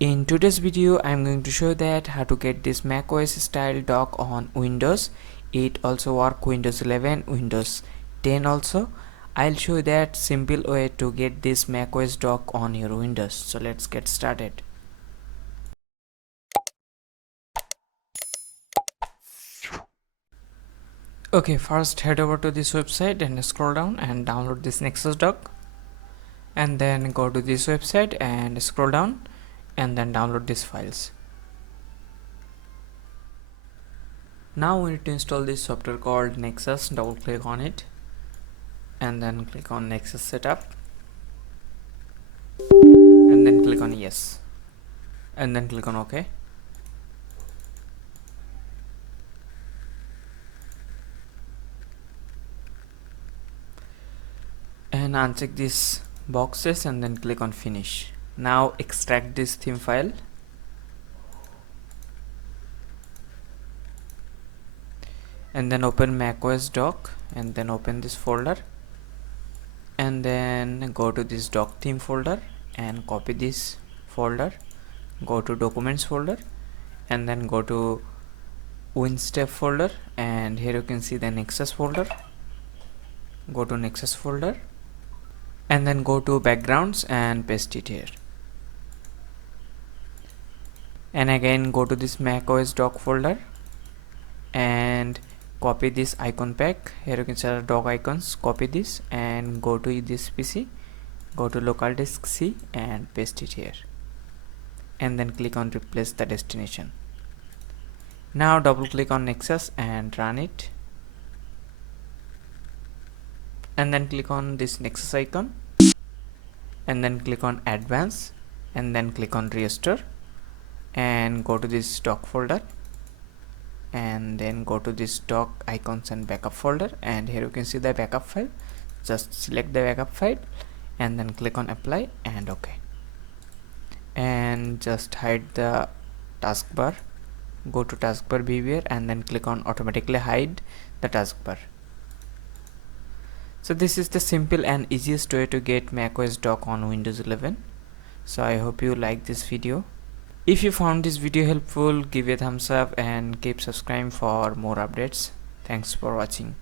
In today's video, I'm going to show that how to get this macOS style dock on Windows. It also work Windows 11, Windows 10 also. I'll show that simple way to get this macOS dock on your Windows. So let's get started. Okay, first head over to this website and scroll down and download this Nexus dock. And then go to this website and scroll down and then download these files. Now we need to install this software called Nexus. Double click on it and then click on Nexus setup and then click on yes and then click on OK. And uncheck these boxes and then click on finish. Now extract this theme file and then open macOS dock and then open this folder and then go to this dock theme folder and copy this folder, go to documents folder and then go to WinStep folder, and here you can see the Nexus folder. Go to Nexus folder and then go to backgrounds and paste it here, and again go to this macOS dock folder and copy this icon pack. Here you can see the dock icons. Copy this and go to this PC, go to local disk C and paste it here and then click on replace the destination. Now double click on Nexus and run it and then click on this Nexus icon and then click on advanced and then click on restore and go to this dock folder and then go to this dock icons and backup folder, and here you can see the backup file. Just select the backup file and then click on apply and OK, and just hide the taskbar. Go to taskbar behavior and then click on automatically hide the taskbar. So this is the simple and easiest way to get macOS dock on Windows 11. So I hope you like this video. If you found this video helpful, give a thumbs up and keep subscribing for more updates. Thanks for watching.